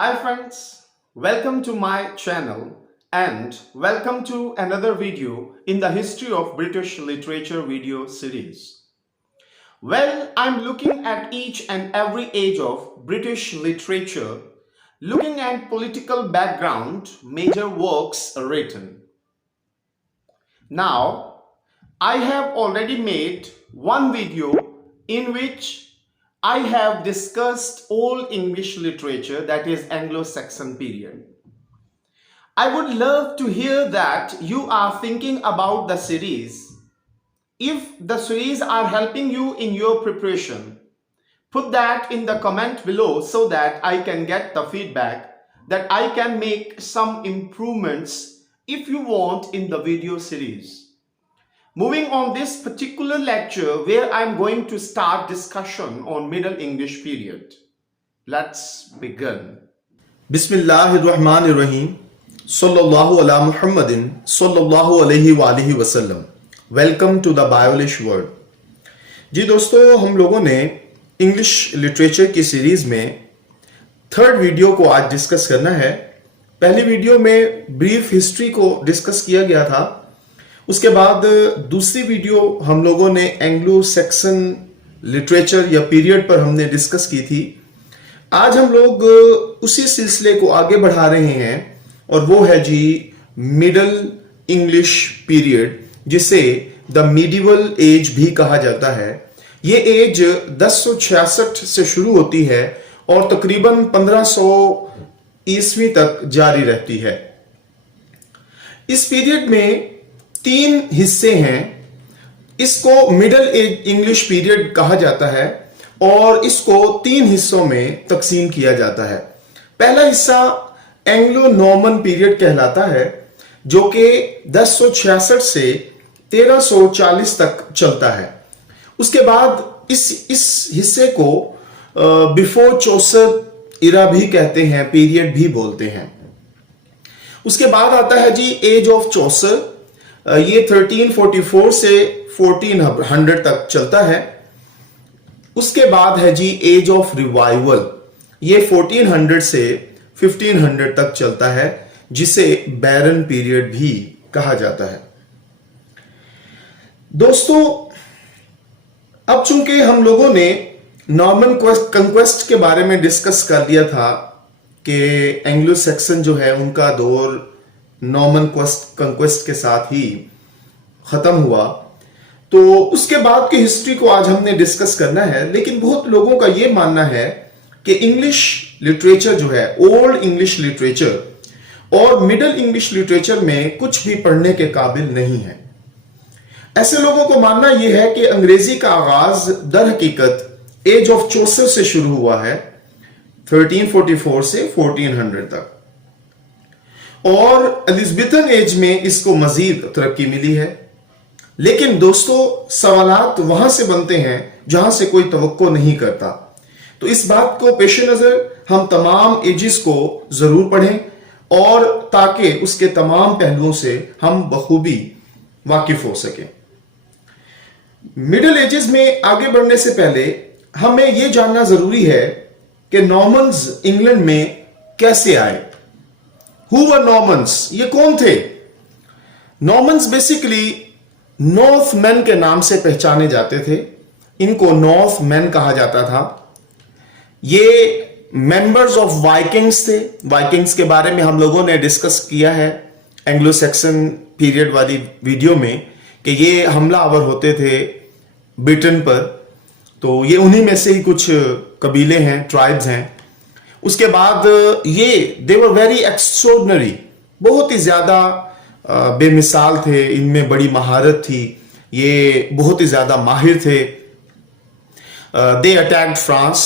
Hi friends, welcome to my channel and welcome to another video in the history of British literature video series. Well, I'm looking at each and every age of British literature, looking at political background, major works written. Now, I have already made one video in which I have discussed Old English literature, that is Anglo-Saxon period. I would love to hear that you are thinking about the series. If the series are helping you in your preparation, put that in the comment below so that I can get the feedback, that I can make some improvements if you want in the video series. Moving on this particular lecture where I'm going to start discussion on Middle English period. Let's begin. बिस्मिल्लाहिर्रहमानिर्रहीम सल्लल्लाहु अला मुहम्मदिन सल्लल्लाहु अलैहि वालिहि वसल्लम। Welcome to the Biolish world. जी दोस्तों, हम लोगों ने इंग्लिश लिटरेचर की सीरीज में थर्ड वीडियो को आज डिस्कस करना है। पहली वीडियो में ब्रीफ हिस्ट्री को डिस्कस किया गया था। उसके बाद दूसरी वीडियो हम लोगों ने एंग्लो सैक्सन लिटरेचर या पीरियड पर हमने डिस्कस की थी। आज हम लोग उसी सिलसिले को आगे बढ़ा रहे हैं और वो है जी मिडल इंग्लिश पीरियड, जिसे द मिडिवल एज भी कहा जाता है। ये एज 1066 से शुरू होती है और तकरीबन 1500 ईस्वी तक जारी रहती है। इस पीरियड में 3 हिस्से हैं। इसको मिडल एज इंग्लिश पीरियड कहा जाता है और इसको 3 हिस्सों में तकसीम किया जाता है। पहला हिस्सा एंग्लो नॉर्मन पीरियड कहलाता है, जो कि 1066 से 1340 तक चलता है। उसके बाद इस हिस्से को बिफोर चौसर इरा भी कहते हैं, पीरियड भी बोलते हैं। उसके बाद आता है जी एज ऑफ चौसर। ये 1344 से 1400 तक चलता है। उसके बाद है जी एज ऑफ रिवाइवल। ये 1400 से 1500 तक चलता है, जिसे बैरन पीरियड भी कहा जाता है। दोस्तों, अब चूंकि हम लोगों ने नॉर्मन कंक्वेस्ट के बारे में डिस्कस कर लिया था कि एंग्लो सैक्सन जो है उनका दौर नॉर्मन कंक्वेस्ट के साथ ही खत्म हुआ, तो उसके बाद की हिस्ट्री को आज हमने डिस्कस करना है। लेकिन बहुत लोगों का यह मानना है कि इंग्लिश लिटरेचर जो है, ओल्ड इंग्लिश लिटरेचर और मिडिल इंग्लिश लिटरेचर में कुछ भी पढ़ने के काबिल नहीं है। ऐसे लोगों को मानना यह है कि अंग्रेजी का आगाज दर हकीकत एज ऑफ चौसर से शुरू हुआ है, 1344 से 1400 तक, और एलिजाबेथन एज में इसको मजीद तरक्की मिली है। लेकिन दोस्तों, सवालात वहां से बनते हैं जहां से कोई तवक्को नहीं करता। तो इस बात को पेश नजर हम तमाम एजेस को जरूर पढ़ें और ताकि उसके तमाम पहलुओं से हम बखूबी वाकिफ हो सकें। मिडिल एजेस में आगे बढ़ने से पहले हमें यह जानना जरूरी है कि नॉर्मन्स इंग्लैंड में कैसे आए। Who were Normans? ये कौन थे? नॉर्मन्स बेसिकली नॉर्थ मैन के नाम से पहचाने जाते थे। इनको नॉर्थ मैन कहा जाता था। ये मेंबर्स ऑफ वाइकिंग्स थे। वाइकिंग्स के बारे में हम लोगों ने डिस्कस किया है एंग्लो सैक्सन पीरियड वाली वीडियो में कि ये हमलावर होते थे ब्रिटेन पर। तो ये उन्हीं में से ही कुछ कबीले हैं, ट्राइब्स हैं। उसके बाद ये दे वर वेरी एक्स्ट्राऑर्डिनरी, बहुत ही ज्यादा बेमिसाल थे। इनमें बड़ी महारत थी। ये बहुत ही ज्यादा माहिर थे। दे अटैक्ड फ्रांस।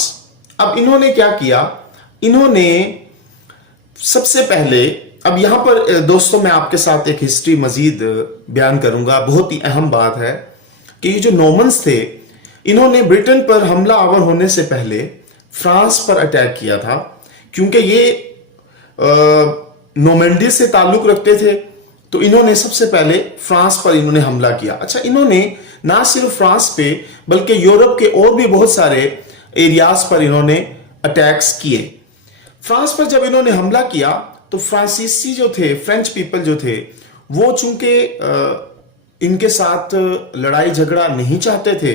अब इन्होंने क्या किया? इन्होंने सबसे पहले, अब यहां पर दोस्तों मैं आपके साथ एक हिस्ट्री मजीद बयान करूंगा। बहुत ही अहम बात है कि ये जो नॉर्मन्स थे, इन्होंने ब्रिटेन पर हमला आवर होने से पहले फ्रांस पर अटैक किया था, क्योंकि ये नॉर्मंडी से ताल्लुक रखते थे। तो इन्होंने सबसे पहले फ्रांस पर इन्होंने हमला किया। अच्छा, इन्होंने ना सिर्फ फ्रांस पे बल्कि यूरोप के और भी बहुत सारे एरियाज पर इन्होंने अटैक्स किए। फ्रांस पर जब इन्होंने हमला किया तो फ्रांसीसी जो थे, फ्रेंच पीपल जो थे, वो चूंकि इनके साथ लड़ाई झगड़ा नहीं चाहते थे,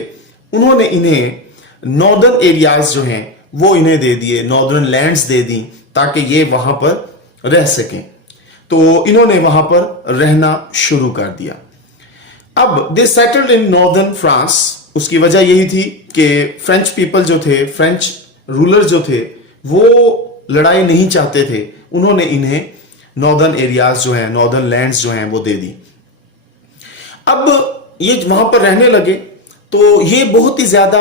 उन्होंने इन्हें नॉर्दर्न एरियाज जो हैं वो इन्हें दे दिए, नॉर्दर्न लैंड्स दे दी ताकि ये वहां पर रह सकें। तो इन्होंने वहां पर रहना शुरू कर दिया। अब they settled in northern France. उसकी वजह यही थी कि फ्रेंच पीपल जो थे, फ्रेंच रूलर जो थे, वो लड़ाई नहीं चाहते थे। उन्होंने इन्हें नॉर्दर्न एरियाज जो हैं, नॉर्दर्न लैंड्स जो हैं वो दे दी। अब ये वहां पर रहने लगे तो ये बहुत ही ज्यादा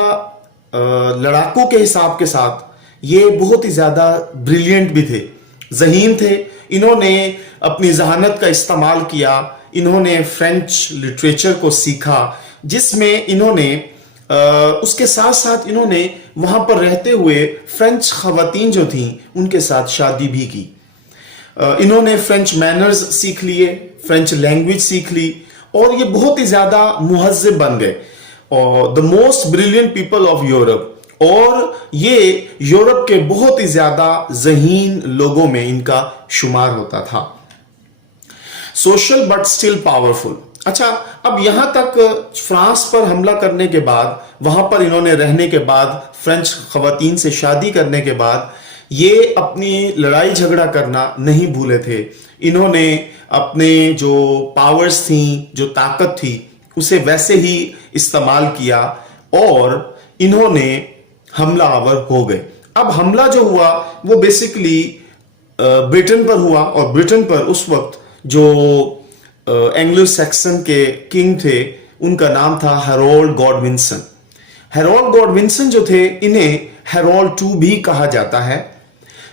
लड़ाकों के हिसाब के साथ ये बहुत ही ज्यादा ब्रिलियंट भी थे, ज़हीन थे। इन्होंने अपनी जहानत का इस्तेमाल किया, इन्होंने फ्रेंच लिटरेचर को सीखा, जिसमें इन्होंने उसके साथ साथ इन्होंने वहां पर रहते हुए फ्रेंच खवातीन जो थीं उनके साथ शादी भी की। इन्होंने फ्रेंच मैनर्स सीख लिए, फ्रेंच लैंग्वेज सीख ली और ये बहुत ही ज्यादा मुहज्जिब बन गए और the most brilliant people of Europe. और ये यूरोप के बहुत ही ज्यादा ज़हीन लोगों में इनका शुमार होता था। Social but still powerful. अच्छा, अब यहां तक फ्रांस पर हमला करने के बाद, वहां पर इन्होंने रहने के बाद, फ्रेंच खवातीन से शादी करने के बाद ये अपनी लड़ाई झगड़ा करना नहीं भूले थे। इन्होंने अपने जो पावर्स थी, जो ताकत थी, उसे वैसे ही इस्तेमाल किया और इन्होंने हमलावर हो गए। अब हमला जो हुआ वो बेसिकली ब्रिटेन पर हुआ और ब्रिटेन पर उस वक्त जो एंग्लो सैक्सन के किंग थे उनका नाम था हैरोल्ड गॉडविंसन। हैरोल्ड गॉडविंसन जो थे, इन्हें हैरोल्ड टू भी कहा जाता है।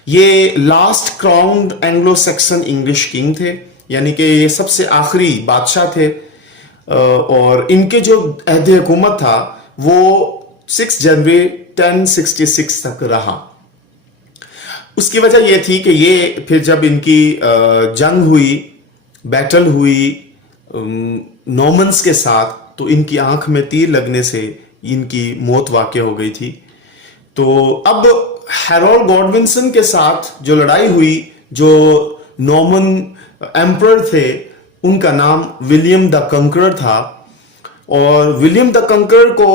ये last crowned Anglo Saxon English king थे, यानी कि ये सबसे आखिरी बादशाह थे और इनके जो अहद हुकूमत था वो 6 जनवरी 1066 तक रहा। उसकी वजह यह थी कि ये फिर जब इनकी जंग हुई, बैटल हुई नॉर्मन्स के साथ, तो इनकी आंख में तीर लगने से इनकी मौत वाक़ हो गई थी। तो अब हैरोल्ड गॉडविंसन के साथ जो लड़ाई हुई, जो नॉर्मन एम्परर थे, उनका नाम विलियम द कंकरर था और विलियम द कंकरर को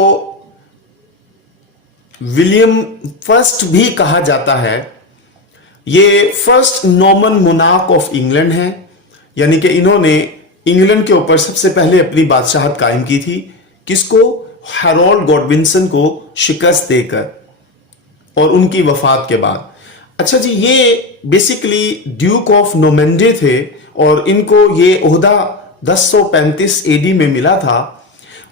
विलियम फर्स्ट भी कहा जाता है। ये first Norman monarch of England है, यानी कि इन्होंने इंग्लैंड के ऊपर सबसे पहले अपनी बादशाहत कायम की थी। किसको? हैरोल्ड गॉडविंसन को शिकस्त देकर और उनकी वफात के बाद। अच्छा जी, ये बेसिकली ड्यूक ऑफ नॉर्मंडी थे और इनको ये ओहदा 1035 एडी में मिला था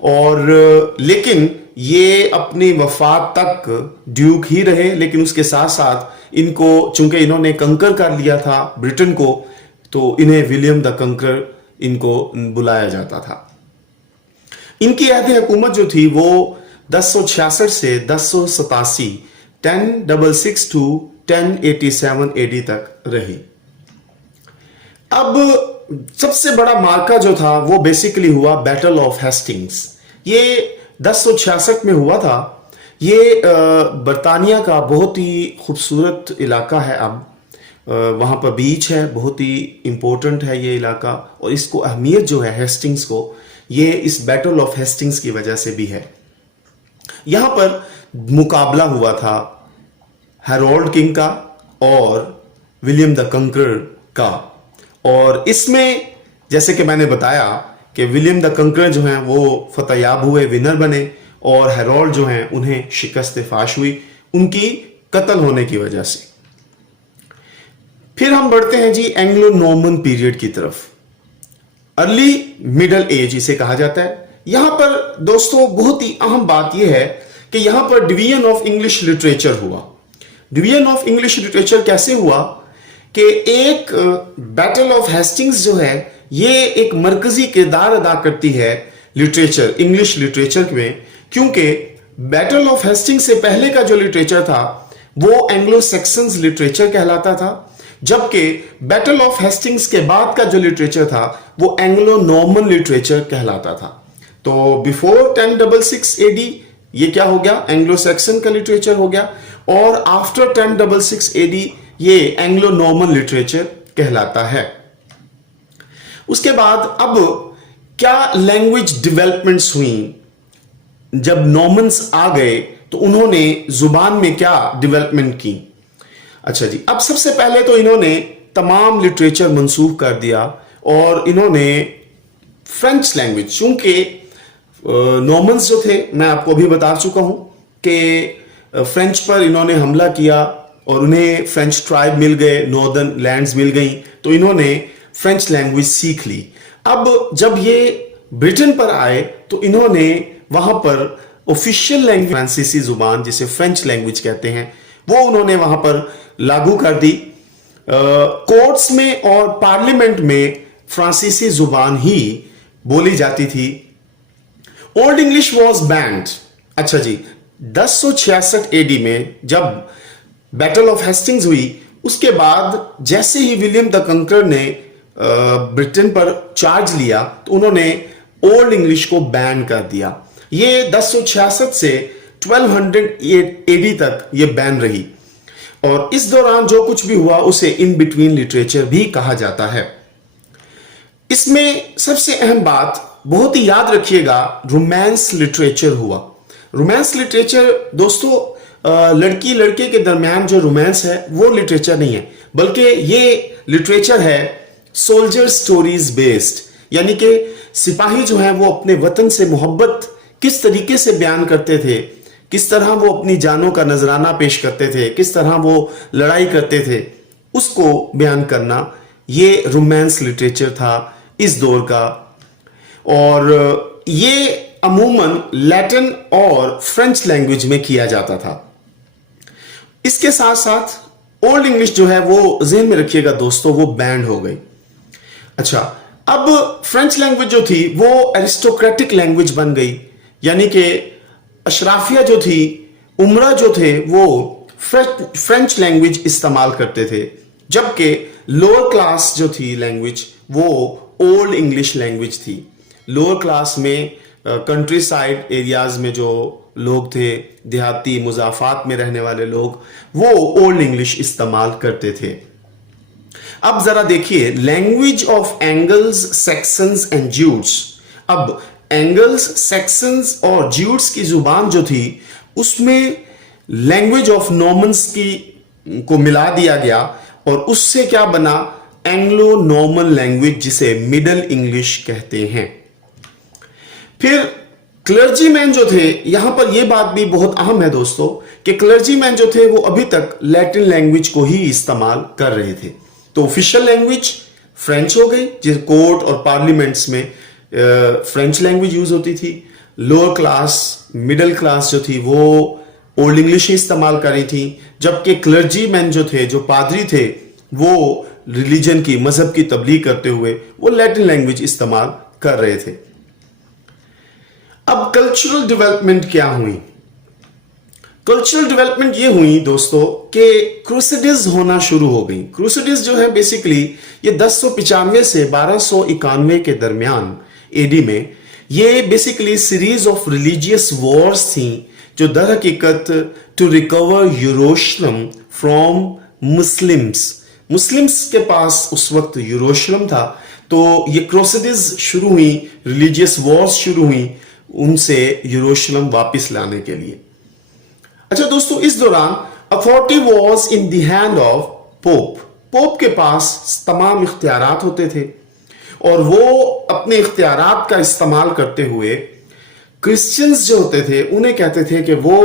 और लेकिन ये अपनी वफात तक ड्यूक ही रहे। लेकिन उसके साथ साथ इनको, चूंकि इन्होंने कंकर कर लिया था ब्रिटेन को, तो इन्हें विलियम द कंकर इनको बुलाया जाता था। इनकी अहद हुकूमत जो थी वो 1066 से 1087 1066 to 1087 एडी तक रही। अब सबसे बड़ा मार्का जो था वो बेसिकली हुआ बैटल ऑफ हेस्टिंग्स। ये 1066 में हुआ था। ये बरतानिया का बहुत ही खूबसूरत इलाका है। अब वहाँ पर बीच है, बहुत ही इम्पोर्टेंट है ये इलाका और इसको अहमियत जो है हेस्टिंग्स को, ये इस बैटल ऑफ हेस्टिंग्स की वजह से भी है। यहाँ पर मुकाबला हुआ था हैरोल्ड किंग का और विलियम द कंकरर का और इसमें जैसे कि मैंने बताया कि विलियम द कंकरर जो हैं वो फतेहयाब हुए, विनर बने और हैरोल्ड जो हैं उन्हें शिकस्त फाश हुई उनकी कत्ल होने की वजह से। फिर हम बढ़ते हैं जी एंग्लो नॉर्मन पीरियड की तरफ। अर्ली मिडल एज इसे कहा जाता है। यहां पर दोस्तों बहुत ही अहम बात यह है कि यहां पर डिवीजन ऑफ इंग्लिश लिटरेचर हुआ। डिवीजन ऑफ इंग्लिश लिटरेचर कैसे हुआ कि एक बैटल ऑफ हेस्टिंग्स जो है ये एक मरकजी किरदार अदा करती है लिटरेचर, इंग्लिश लिटरेचर में, क्योंकि बैटल ऑफ हेस्टिंग्स से पहले का जो लिटरेचर था वो एंग्लो सैक्सन्स लिटरेचर कहलाता था, जबकि बैटल ऑफ हेस्टिंग्स के बाद का जो लिटरेचर था वो एंग्लो नॉर्मन लिटरेचर कहलाता था। तो बिफोर 1066 एडी ये क्या हो गया? एंग्लो सैक्सन का लिटरेचर हो गया और आफ्टर 1066 एडी ये एंग्लो नॉर्मन लिटरेचर कहलाता है। उसके बाद अब क्या लैंग्वेज डेवलपमेंट्स हुई जब नॉर्मन्स आ गए, तो उन्होंने जुबान में क्या डेवलपमेंट की। अच्छा जी, अब सबसे पहले तो इन्होंने तमाम लिटरेचर मंसूख कर दिया और इन्होंने फ्रेंच लैंग्वेज, चूंकि नॉर्मन्स जो थे, मैं आपको अभी बता चुका हूं कि फ्रेंच पर इन्होंने हमला किया और उन्हें फ्रेंच ट्राइब मिल गए, नॉर्दर्न लैंड्स मिल गई, तो इन्होंने फ्रेंच लैंग्वेज सीख ली। अब जब ये ब्रिटेन पर आए तो इन्होंने वहां पर ऑफिशियल लैंग्वेज फ्रांसीसी जुबान, जिसे फ्रेंच लैंग्वेज कहते हैं, वो उन्होंने वहां पर लागू कर दी। कोर्ट्स में और पार्लियामेंट में फ्रांसीसी जुबान ही बोली जाती थी। Old English was banned. अच्छा जी, 1066 एडी में जब बैटल ऑफ हेस्टिंग्स हुई, उसके बाद जैसे ही विलियम द कंकर ने ब्रिटेन पर चार्ज लिया, तो उन्होंने ओल्ड इंग्लिश को बैन कर दिया। ये 1066 से 1200 एडी तक ये बैन रही और इस दौरान जो कुछ भी हुआ उसे इन बिटवीन लिटरेचर भी कहा जाता है। इसमें सबसे अहम बात बहुत ही याद रखिएगा, रोमांस लिटरेचर हुआ। रोमांस लिटरेचर दोस्तों, लड़की लड़के के दरमियान जो रोमांस है वो लिटरेचर नहीं है, बल्कि ये लिटरेचर है सोल्जर स्टोरीज बेस्ड, यानी कि सिपाही जो हैं वो अपने वतन से मोहब्बत किस तरीके से बयान करते थे, किस तरह वो अपनी जानों का नजराना पेश करते थे, किस तरह वो लड़ाई करते थे, उसको बयान करना, ये रोमांस लिटरेचर था इस दौर का। और ये अमूमन लैटिन और फ्रेंच लैंग्वेज में किया जाता था। इसके साथ साथ ओल्ड इंग्लिश जो है वो ज़हन में रखिएगा दोस्तों, वो बैंड हो गई। अच्छा, अब फ्रेंच लैंग्वेज जो थी वो एरिस्टोक्रेटिक लैंग्वेज बन गई, यानी कि अशराफिया जो थी, उमरा जो थे, वो फ्रेंच लैंग्वेज इस्तेमाल करते थे, जबकि लोअर क्लास जो थी लैंग्वेज वो ओल्ड इंग्लिश लैंग्वेज थी। लोअर क्लास में कंट्री साइड एरियाज में जो लोग थे, देहाती मुजाफात में रहने वाले लोग, वो ओल्ड इंग्लिश इस्तेमाल करते थे। अब जरा देखिए, language of angles, sections and Jutes. अब एंगल्स, सेक्शंस और ज्यूट्स की जुबान जो थी, उसमें लैंग्वेज ऑफ नॉर्मन्स की को मिला दिया गया और उससे क्या बना, एंग्लो नॉर्मन लैंग्वेज, जिसे मिडल इंग्लिश कहते हैं। फिर क्लर्जीमैन जो थे, यहां पर यह बात भी बहुत अहम है दोस्तों कि क्लर्जीमैन जो थे वो अभी तक लैटिन लैंग्वेज को ही इस्तेमाल कर रहे थे। तो ऑफिशियल लैंग्वेज फ्रेंच हो गई, जिस कोर्ट और पार्लियामेंट्स में फ्रेंच लैंग्वेज यूज होती थी। लोअर क्लास, मिडिल क्लास जो थी वो ओल्ड इंग्लिश ही इस्तेमाल कर रही थी, जबकि क्लर्जी मैन जो थे, जो पादरी थे, वो रिलीजन की, मजहब की तबलीग करते हुए वो लैटिन लैंग्वेज इस्तेमाल कर रहे थे। अब कल्चरल डेवलपमेंट क्या हुई? कल्चरल डेवलपमेंट ये हुई दोस्तों कि क्रूसेडर्स होना शुरू हो गई। क्रूसेडर्स जो है बेसिकली ये 1095 से 1291 के दरमियान एडी में, ये basically series of religious Wars थी जो दर हकीकत टू रिकवर यरूशलेम फ्रॉम मुस्लिम्स के पास उस वक्त यरूशलेम था। तो ये क्रूसेडर्स शुरू हुई, रिलीजियस वॉर्स शुरू हुई उनसे यरूशलेम वापस लाने के लिए। अच्छा दोस्तों, इस दौरान authority was in the hand of pope. Pope के पास तमाम इख्तियारात होते थे और वो अपने इख्तियारात का इस्तेमाल करते हुए क्रिश्चियंस जो होते थे उन्हें कहते थे कि वो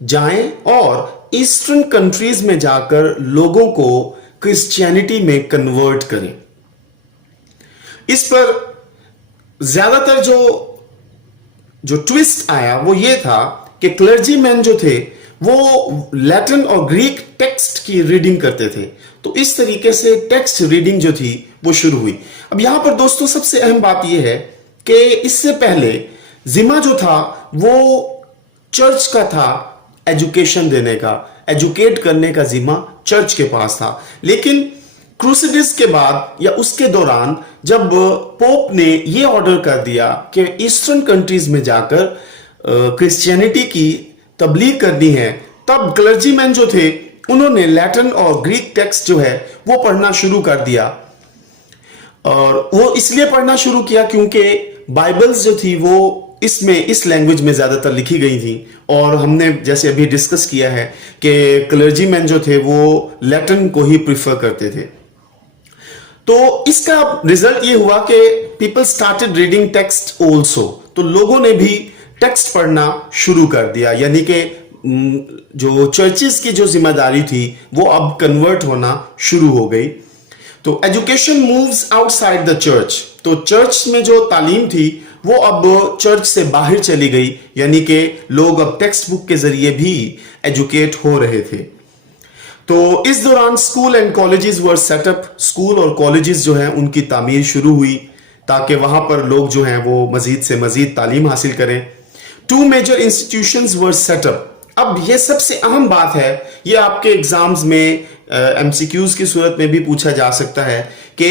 जाएं और ईस्टर्न कंट्रीज में जाकर लोगों को क्रिश्चियनिटी में कन्वर्ट करें। इस पर ज्यादातर जो ट्विस्ट आया वो ये था कि क्लर्जी मैन जो थे वो लैटिन और ग्रीक टेक्स्ट की रीडिंग करते थे। तो इस तरीके से टेक्स्ट रीडिंग जो थी वो शुरू हुई। अब यहां पर दोस्तों सबसे अहम बात यह है कि इससे पहले जिम्मा जो था वो चर्च का था, एजुकेशन देने का, एजुकेट करने का जिम्मा चर्च के पास था। लेकिन क्रूसेडर्स के बाद या उसके दौरान जब पोप ने ये ऑर्डर कर दिया कि ईस्टर्न कंट्रीज में जाकर क्रिश्चियनिटी की तबलीग करनी है, तब क्लर्जीमैन जो थे उन्होंने लैटिन और ग्रीक टेक्स्ट जो है वो पढ़ना शुरू कर दिया। और वो इसलिए पढ़ना शुरू किया क्योंकि बाइबल्स जो थी वो इस लैंग्वेज में ज्यादातर लिखी गई थी। और हमने जैसे अभी डिस्कस किया है कि क्लर्जीमैन जो थे वो लैटिन को ही प्रिफर करते थे। तो इसका रिजल्ट ये हुआ कि people started reading text also, तो लोगों ने भी टेक्स्ट पढ़ना शुरू कर दिया। यानी कि जो चर्चेस की जो जिम्मेदारी थी वो अब कन्वर्ट होना शुरू हो गई। तो education moves outside the church, तो चर्च में जो तालीम थी वो अब चर्च से बाहर चली गई। यानी कि लोग अब टेक्स्ट बुक के जरिए भी एजुकेट हो रहे थे। तो इस दौरान school and colleges were set up, school और कॉलेजेस जो हैं उनकी तामीर शुरू हुई ताकि वहां पर लोग जो हैं वो मजीद से मजीद तालीम हासिल करें। 2 मेजर इंस्टीट्यूशंस वर सेटअप। अब ये सबसे अहम बात है, ये आपके एग्जाम्स में एमसीक्यूज की सूरत में भी पूछा जा सकता है कि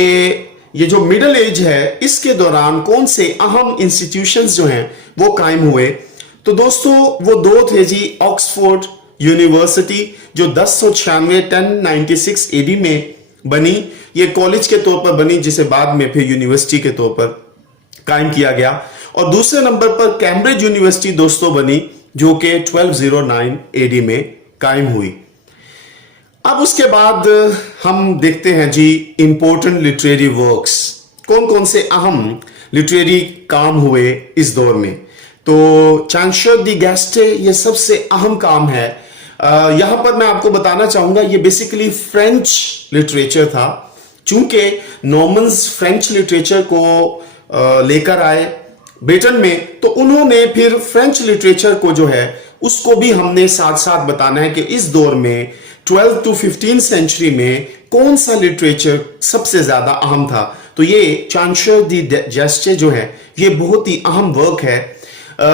ये जो मिडिल एज है इसके दौरान कौन से अहम इंस्टीट्यूशंस जो हैं वो कायम हुए। तो दोस्तों वो 2 थे जी, ऑक्सफोर्ड यूनिवर्सिटी जो 1096 एडी में बनी, ये कॉलेज के तौर पर बनी जिसे बाद में फिर यूनिवर्सिटी के तौर पर कायम किया गया। और दूसरे नंबर पर कैम्ब्रिज यूनिवर्सिटी दोस्तों बनी जो कि 1209 एडी में कायम हुई। अब उसके बाद हम देखते हैं जी इंपॉर्टेंट लिटरेरी वर्क्स, कौन कौन से अहम लिटरेरी काम हुए इस दौर में। तो चांसलर दी गैस्टे ये सबसे अहम काम है। यहां पर मैं आपको बताना चाहूंगा ये बेसिकली फ्रेंच लिटरेचर था। चूंकि नॉर्मन्स फ्रेंच लिटरेचर को लेकर आए ब्रिटेन में, तो उन्होंने फिर फ्रेंच लिटरेचर को जो है उसको भी हमने साथ साथ बताना है कि इस दौर में 12 to 15 सेंचुरी में कौन सा लिटरेचर सबसे ज्यादा अहम था। तो ये चांसलर दी गैस्टे जो है ये बहुत ही अहम वर्क है।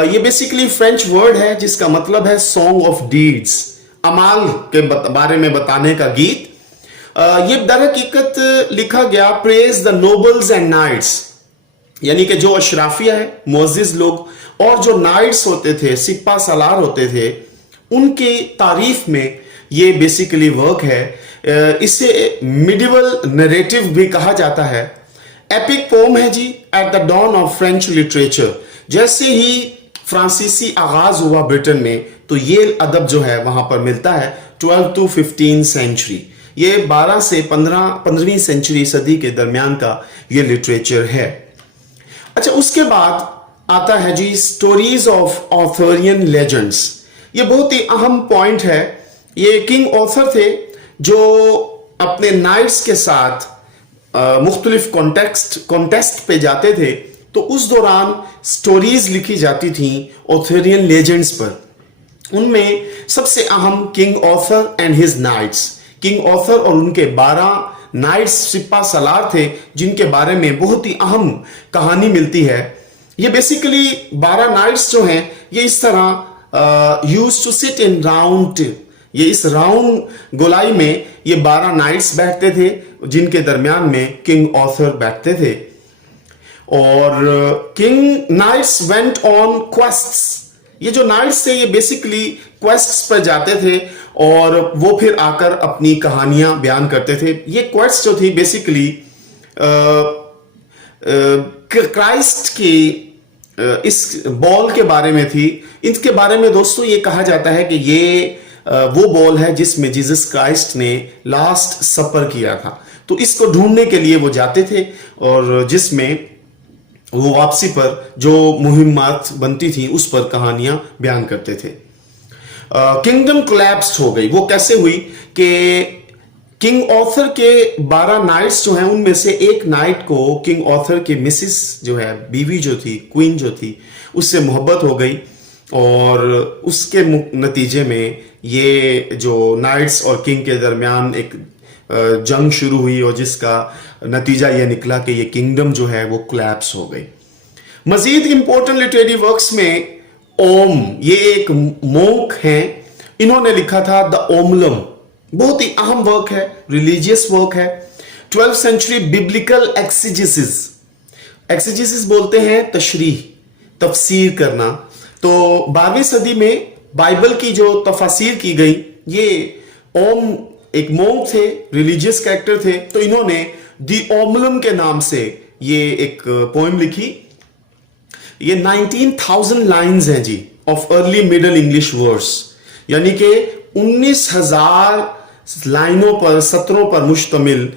ये बेसिकली फ्रेंच वर्ड है जिसका मतलब है सॉन्ग ऑफ डीड्स, अमाल के बारे में बताने का गीत। ये दरहकीकत लिखा गया praise the nobles and knights, यानी कि जो अशराफिया है, मुअज्जिज लोग, और जो नाइट्स होते थे, सिपा सलार होते थे, उनकी तारीफ में ये बेसिकली वर्क है। इसे मिडिवल नरेटिव भी कहा जाता है। एपिक पोम है जी at the dawn of French literature. जैसे ही फ्रांसीसी आगाज हुआ ब्रिटेन में तो ये अदब जो है वहां पर मिलता है 12 to 15 सेंचुरी। ये 12 से 15वीं सेंचुरी सदी के दरमियान का ये लिटरेचर है। अच्छा, उसके बाद आता है जी स्टोरीज ऑफ ऑथरियन लेजेंड्स। ये बहुत ही अहम पॉइंट है। ये किंग ऑथर थे जो अपने नाइट्स के साथ मुख्तलिफ कॉन्टेस्ट पे जाते थे, तो उस दौरान स्टोरीज लिखी जाती थी ऑथरियन लेजेंड्स पर। उनमें सबसे अहम king Arthur and his knights, king Arthur और उनके 12 नाइट्स सिपा सलार थे जिनके बारे में बहुत ही अहम कहानी मिलती है। ये बेसिकली 12 नाइट्स जो हैं ये इस तरह used to sit in round, ये इस राउंड गोलाई में ये 12 नाइट्स बैठते थे जिनके दरमियान में किंग ऑथर बैठते थे। और किंग नाइट्स वेंट ऑन क्वेस्ट्स। ये जो नाइट्स थे ये बेसिकली क्वेस्ट्स पर जाते थे और वो फिर आकर अपनी कहानियां बयान करते थे। ये क्वेस्ट जो थी बेसिकली क्राइस्ट की इस बॉल के बारे में थी। इसके बारे में दोस्तों ये कहा जाता है कि ये वो बॉल है जिसमें जीसस क्राइस्ट ने लास्ट सपर किया था। तो इसको ढूंढने के लिए वो जाते थे और जिसमें वो वापसी पर जो मुहिम्मात बनती थी उस पर कहानियां बयान करते थे। किंगडम कोलैप्स हो गई। वो कैसे हुई कि किंग ऑथर के 12 नाइट्स जो हैं उनमें से एक नाइट को किंग ऑथर की मिसिस जो है, बीवी जो थी, क्वीन जो थी, उससे मोहब्बत हो गई और उसके नतीजे में ये जो नाइट्स और किंग के दरमियान एक जंग शुरू हुई और जिसका नतीजा ये निकला कि ये किंगडम जो है वो कोलैप्स हो गई। मजीद इंपॉर्टेंट लिटरेरी वर्क्स में ओम, ये एक मोंक हैं, इन्होंने लिखा था द ओमलम, बहुत ही अहम वर्क है, रिलीजियस वर्क है। 12th सेंचुरी बिब्लिकल एक्सिजेसिस, एक्सिजेसिस बोलते हैं तशरीह, तफसीर करना। तो 12वीं सदी में बाइबल की जो तफसीर की गई ये ओम एक मोंक थे, रिलीजियस कैरेक्टर थे, तो इन्होंने दी ओमलम के नाम से ये एक पोएम लिखी। ये 19,000 लाइन्स हैं जी of early middle English verse, यानी कि 19,000 लाइनों पर, सत्रों पर मुश्तमिल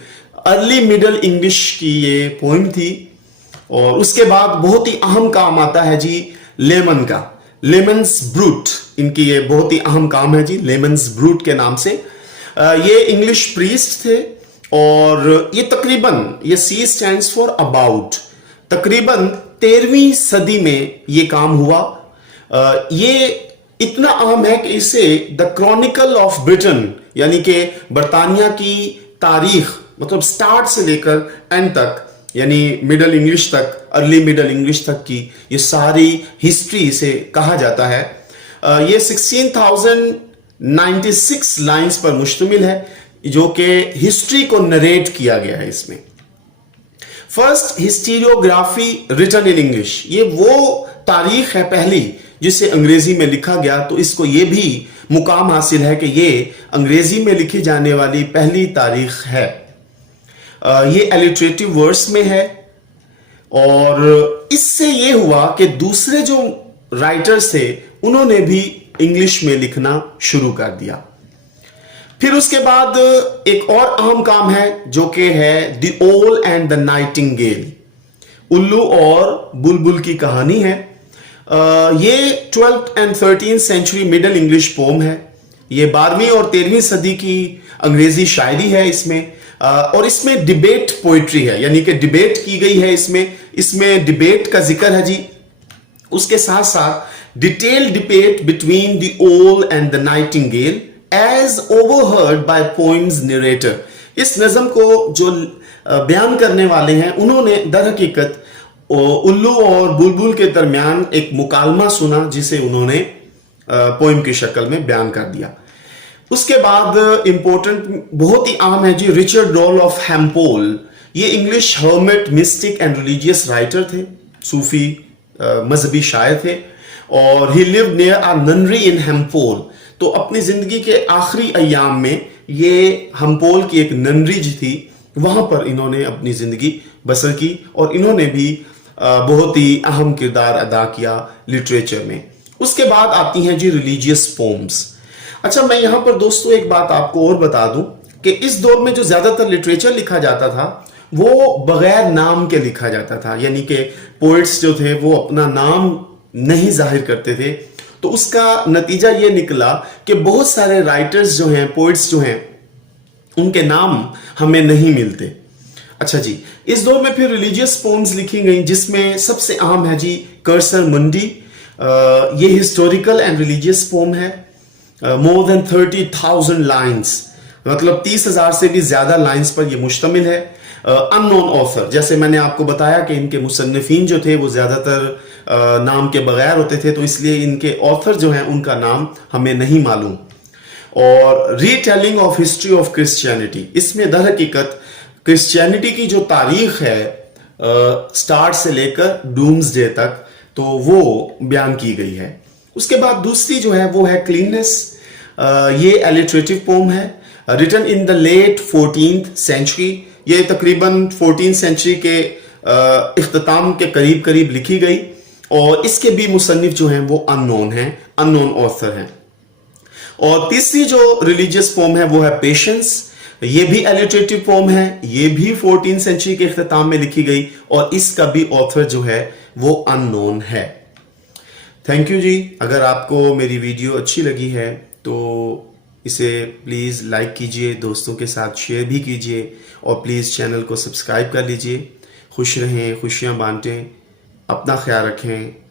अर्ली मिडल इंग्लिश की ये पोएम थी। और उसके बाद बहुत ही अहम काम आता है जी लेमन का, लेमन्स ब्रूट, इनकी ये बहुत ही अहम काम है जी, लेमन्स ब्रूट के नाम से। ये इंग्लिश प्रीस्ट थे और ये तकरीबन, ये सी स्टैंड्स फॉर अबाउट, तकरीबन 13वीं सदी में ये काम हुआ। ये इतना अहम है कि इसे द क्रॉनिकल ऑफ ब्रिटेन, यानी कि बरतानिया की तारीख, मतलब स्टार्ट से लेकर एंड तक, यानी मिडल इंग्लिश तक, अर्ली मिडल इंग्लिश तक की ये सारी हिस्ट्री से कहा जाता है। ये 16,096 लाइंस पर मुश्तमिल है, जो कि हिस्ट्री को नरेट किया गया है इसमें। फर्स्ट हिस्टीरियोग्राफी रिटन इन इंग्लिश, ये वो तारीख है पहली जिसे अंग्रेजी में लिखा गया, तो इसको ये भी मुकाम हासिल है कि ये अंग्रेजी में लिखी जाने वाली पहली तारीख है। ये एलिटरेटिव वर्स में है और इससे ये हुआ कि दूसरे जो राइटर्स थे उन्होंने भी इंग्लिश में लिखना शुरू कर दिया। फिर उसके बाद एक और अहम काम है जो कि है the owl and the Nightingale, उल्लू और बुलबुल की कहानी है। ये 12th and 13th century middle English poem है। ये 12वीं और 13वीं सदी की अंग्रेजी शायरी है इसमें। और इसमें डिबेट पोइट्री है, यानी कि डिबेट की गई है इसमें डिबेट का जिक्र है जी। उसके साथ साथ detail debate between the owl and the nightingale as overheard by poem's narrator. इस नज़म को जो बयान करने वाले हैं उन्होंने दर हकीकत उल्लू और बुलबुल के दरमियान एक मुकालमा सुना, जिसे उन्होंने पोएम की शक्ल में बयान कर दिया। उसके बाद इंपॉर्टेंट, बहुत ही अहम है जी, रिचर्ड रोल ऑफ हैम्पोल। ये English hermit, mystic and religious writer थे, सूफी मजहबी शायर थे, और ही लिव्ड नियर अ ननरी इन हैम्पोल। तो अपनी जिंदगी के आखिरी अयाम में ये हम्पोल की एक ननरी जी थी, वहां पर इन्होंने अपनी जिंदगी बसर की और इन्होंने भी बहुत ही अहम किरदार अदा किया लिटरेचर में। उसके बाद आती हैं जी रिलीजियस पोम्स। अच्छा, मैं यहां पर दोस्तों एक बात आपको और बता दूं कि इस दौर में जो ज्यादातर लिटरेचर लिखा जाता था वो बगैर नाम के लिखा जाता था, यानी कि पोइट्स जो थे वो अपना नाम नहीं जाहिर करते थे। तो उसका नतीजा ये निकला कि बहुत सारे राइटर्स जो हैं, पोइट्स जो हैं, उनके नाम हमें नहीं मिलते। अच्छा जी, इस दौर में फिर रिलीजियस पोम्स लिखी गई, जिसमें सबसे अहम है जी कर्सर मुंडी। ये हिस्टोरिकल एंड रिलीजियस पोम है, मोर देन 30,000 लाइन्स, मतलब 30,000 से भी ज्यादा लाइन्स पर यह मुश्तमिल है। अननोन ऑथर, जैसे मैंने आपको बताया कि इनके मुसन्निफीन जो थे वो ज्यादातर नाम के बगैर होते थे, तो इसलिए इनके ऑथर जो हैं उनका नाम हमें नहीं मालूम। और retelling of history of Christianity, इसमें दर हकीकत क्रिश्चियनिटी की जो तारीख है स्टार्ट से लेकर डूम्सडे तक, तो वो बयान की गई है। उसके बाद दूसरी जो है वो है क्लीननेस। ये एलिटरेटिव पोम है, written in the late 14th century. ये तकरीबन 14th सेंचुरी के इख्तिताम के करीब करीब लिखी गई, और इसके भी मुसन्निफ जो हैं वो अननोन हैं, अननोन ऑथर हैं। और तीसरी जो रिलीजियस पोम है वो है पेशेंस। ये भी एलिटरेटिव पोम है, ये भी 14th सेंचुरी के इख्तिताम में लिखी गई, और इसका भी ऑथर जो है वो अननोन है। थैंक यू जी। अगर आपको मेरी वीडियो अच्छी लगी है तो इसे प्लीज़ लाइक कीजिए, दोस्तों के साथ शेयर भी कीजिए, और प्लीज़ चैनल को सब्सक्राइब कर लीजिए। खुश रहें, खुशियाँ बांटें, अपना ख्याल रखें।